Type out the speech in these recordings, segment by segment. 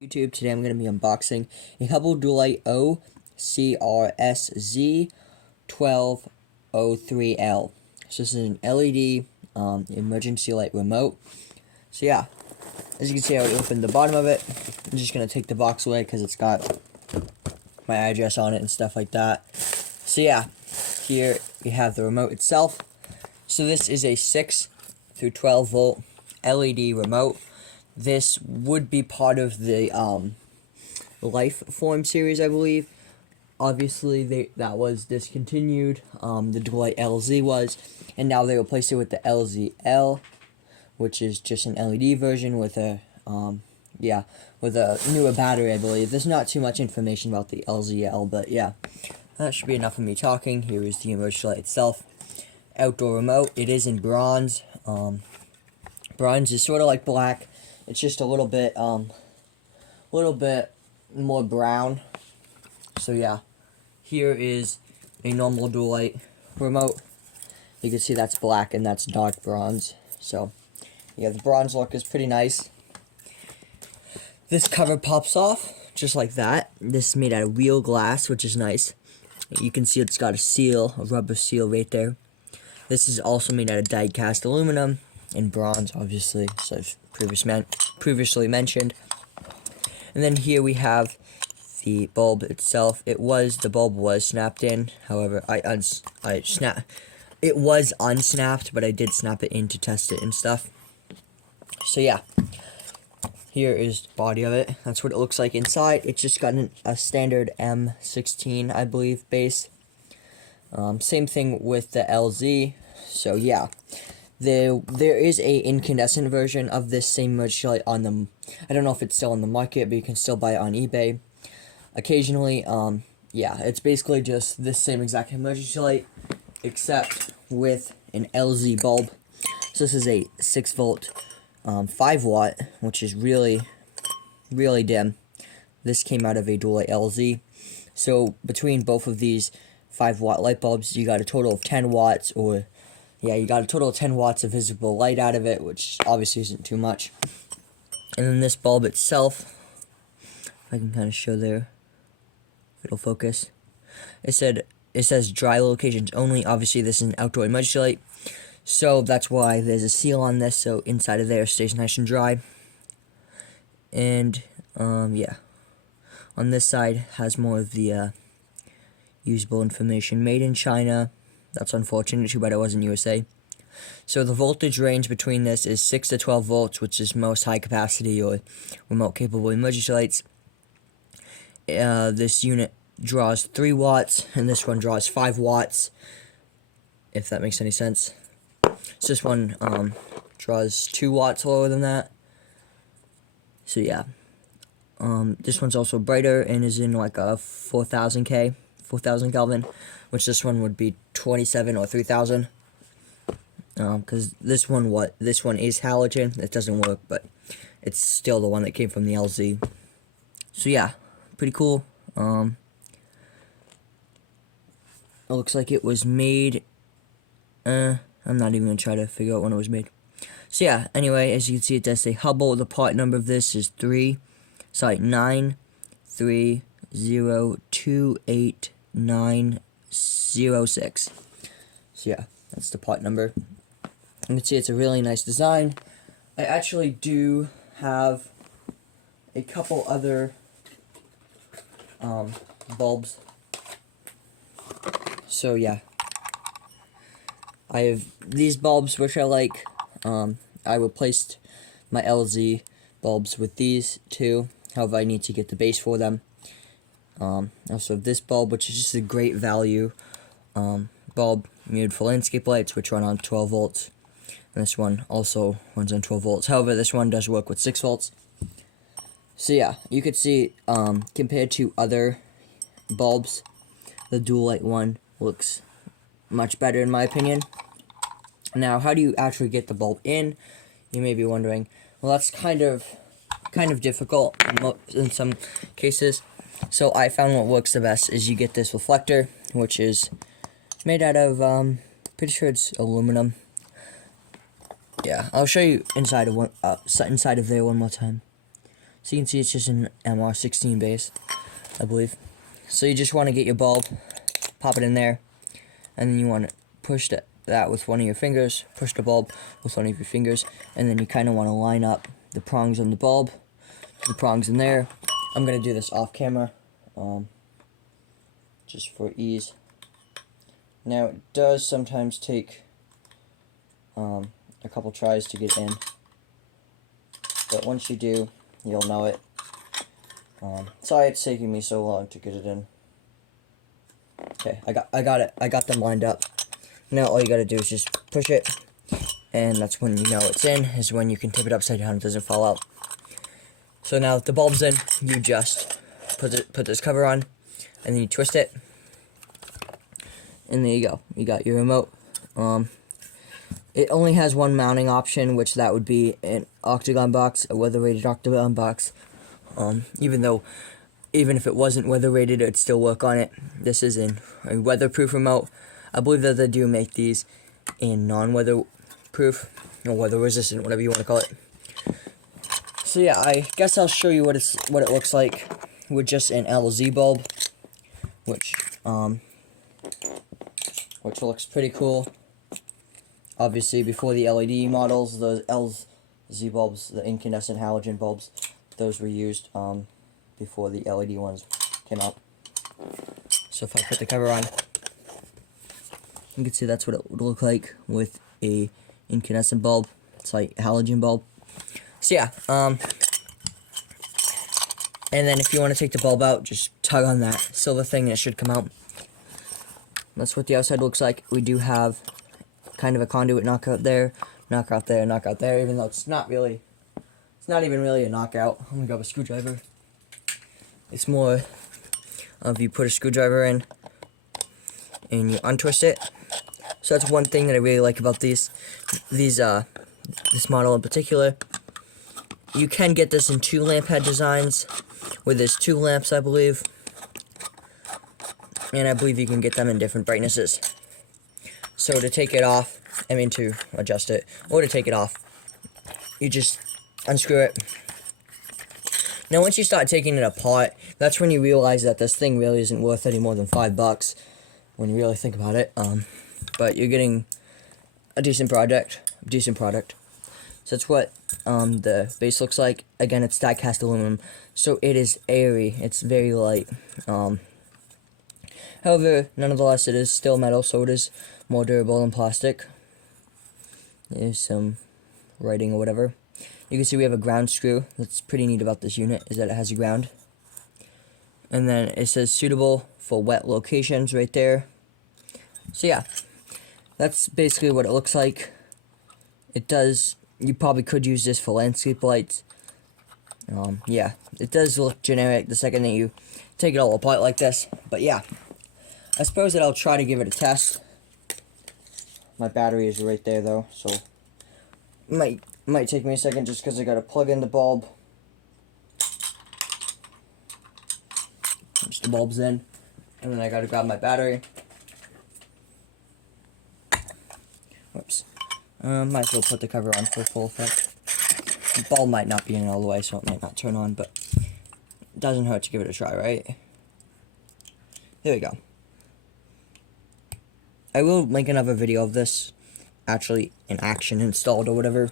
YouTube. Today I'm going to be unboxing a Hubble Lite OCRSZ1203L. So this is an LED emergency light remote. So yeah, as you can see, I opened the bottom of it. I'm just going to take the box away because it's got my address on it and stuff like that. So yeah, here we have the remote itself. So this is a 6 through 12 volt LED remote. This would be part of the Life Form series, I believe. Obviously, that was discontinued. The Lite LZ was, and now they replaced it with the LZL, which is just an LED version with a with a newer battery, I believe. There's not too much information about the LZL, but yeah, that should be enough of me talking. Here is the emergency light itself. Outdoor remote. It is in bronze. Bronze is sort of like black. It's just a little bit more brown. So yeah, here is a normal dual light remote. You can see that's black and that's dark bronze. So yeah, the bronze look is pretty nice. This cover pops off just like that. This is made out of real glass, which is nice. You can see it's got a seal, a rubber seal right there. This is also made out of die cast aluminum and bronze, obviously, so I've previously mentioned. And then here we have the bulb itself. The bulb was snapped in. However, it was unsnapped, but I did snap it in to test it and stuff. So yeah, here is the body of it. That's what it looks like inside. It's just got a standard M16, I believe, base. Same thing with the LZ. So yeah. There is a incandescent version of this same emergency light on the, I don't know if it's still on the market, but you can still buy it on eBay occasionally. Yeah, it's basically just this same exact emergency light, except with an LZ bulb. So this is a 6 volt, 5 watt, which is really dim. This came out of a dual light LZ. So between both of these 5 watt light bulbs, you got a total of 10 watts, or yeah, you got a total of 10 watts of visible light out of it, which obviously isn't too much. And then this bulb itself, if I can kind of show there, if it'll focus. It says dry locations only. Obviously, this is an outdoor emergency light, so that's why there's a seal on this, so inside of there stays nice and dry. And yeah, on this side has more of the usable information. Made in China. That's unfortunate, too bad it wasn't USA. So the voltage range between this is 6 to 12 volts, which is most high capacity or remote capable emergency lights. This unit draws 3 watts, and this one draws 5 watts, if that makes any sense. So this one draws 2 watts lower than that. So yeah. This one's also brighter and is in like a 4,000 Kelvin, which this one would be 27 or 3,000. Because this one is halogen. It doesn't work, but it's still the one that came from the LZ. So yeah, pretty cool. It looks like it was made. I'm not even gonna try to figure out when it was made. So yeah. Anyway, as you can see, it does say Hubble. The part number of this is 930280906. So yeah, that's the part number. You can see it's a really nice design. I actually do have a couple other bulbs. So yeah, I have these bulbs which I like. I replaced my LZ bulbs with these two. However, I need to get the base for them. Also this bulb, which is just a great value bulb made for landscape lights, which run on 12 volts. And this one also runs on 12 volts. However, this one does work with 6 volts. So yeah, you could see compared to other bulbs, the dual light one looks much better in my opinion. Now, how do you actually get the bulb in? You may be wondering. Well, that's kind of difficult in some cases. So I found what works the best is you get this reflector, which is made out of, pretty sure it's aluminum. Yeah, I'll show you inside of there one more time. So you can see it's just an MR16 base, I believe. So you just want to get your bulb, pop it in there, and then you want to push that with one of your fingers, push the bulb with one of your fingers, and then you kind of want to line up the prongs on the bulb, the prongs in there. I'm going to do this off camera, just for ease. Now it does sometimes take a couple tries to get in, but once you do, you'll know it. Sorry it's taking me so long to get it in. Okay, I got it. I got them lined up. Now all you gotta do is just push it, and that's when you know it's in, is when you can tip it upside down, it doesn't fall out. So now that the bulb's in, you just put this cover on, and then you twist it, and there you go. You got your remote. It only has one mounting option, which that would be an octagon box, a weather-rated octagon box. Even if it wasn't weather-rated, it'd still work on it. This is a weatherproof remote. I believe that they do make these in non-weatherproof, or weather-resistant, whatever you want to call it. So yeah, I guess I'll show you what it looks like with just an LZ bulb, which looks pretty cool. Obviously, before the LED models, those LZ bulbs, the incandescent halogen bulbs, those were used before the LED ones came out. So if I put the cover on, you can see that's what it would look like with a incandescent bulb. It's like a halogen bulb. So yeah, and then if you want to take the bulb out, just tug on that silver thing and it should come out. That's what the outside looks like. We do have kind of a conduit knockout there, knockout there, knockout there, even though it's not even really a knockout. I'm gonna grab a screwdriver. It's more of you put a screwdriver in and you untwist it. So that's one thing that I really like about this model in particular. You can get this in 2 lamp head designs, where there's 2 lamps, I believe. And I believe you can get them in different brightnesses. So to take it off, to adjust it, or to take it off, you just unscrew it. Now once you start taking it apart, that's when you realize that this thing really isn't worth any more than $5 when you really think about it. But you're getting a decent product. So that's what the base looks like. Again, it's die cast aluminum, so it is airy. It's very light. However, nonetheless, it is still metal, so it is more durable than plastic. There's some writing or whatever. You can see we have a ground screw. That's pretty neat about this unit, is that it has a ground. And then it says suitable for wet locations right there. So yeah, that's basically what it looks like. You probably could use this for landscape lights. Yeah, it does look generic the second that you take it all apart like this. But yeah, I suppose that I'll try to give it a test. My battery is right there though, so it might take me a second just because I gotta plug in the bulb. Just the bulb's in, and then I gotta grab my battery. Whoops. Might as well put the cover on for full effect. The bulb might not be in all the way, so it might not turn on, but it doesn't hurt to give it a try, right? There we go. I will make another video of this actually in action, installed or whatever.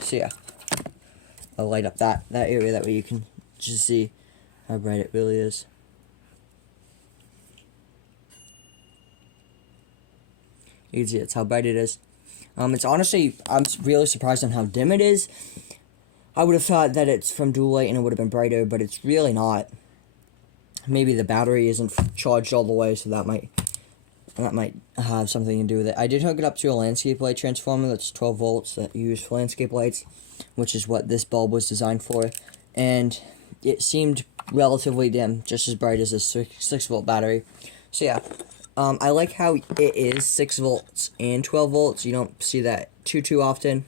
So yeah, I'll light up that area, that way you can just see how bright it really is. You can see it's how bright it is. It's honestly, I'm really surprised on how dim it is. I would have thought that it's from dual light and it would have been brighter, but it's really not. Maybe the battery isn't charged all the way, so that might have something to do with it. I did hook it up to a landscape light transformer that's 12 volts that you use for landscape lights, which is what this bulb was designed for, and it seemed relatively dim, just as bright as a 6 volt battery. So yeah, I like how it is 6 volts and 12 volts. You don't see that too often.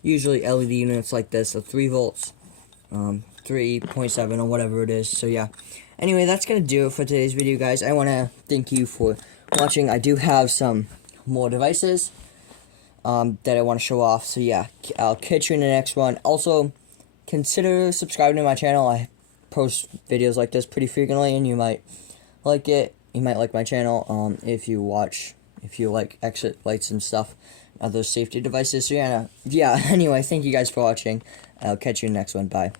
Usually LED units like this are 3 volts, 3.7 or whatever it is. So yeah. Anyway, that's going to do it for today's video, guys. I want to thank you for watching. I do have some more devices. that I want to show off. So yeah, I'll catch you in the next one. Also, consider subscribing to my channel. I post videos like this pretty frequently, and you might like it. You might like my channel if you like exit lights and stuff, other safety devices. So yeah, anyway, thank you guys for watching. I'll catch you in the next one. Bye.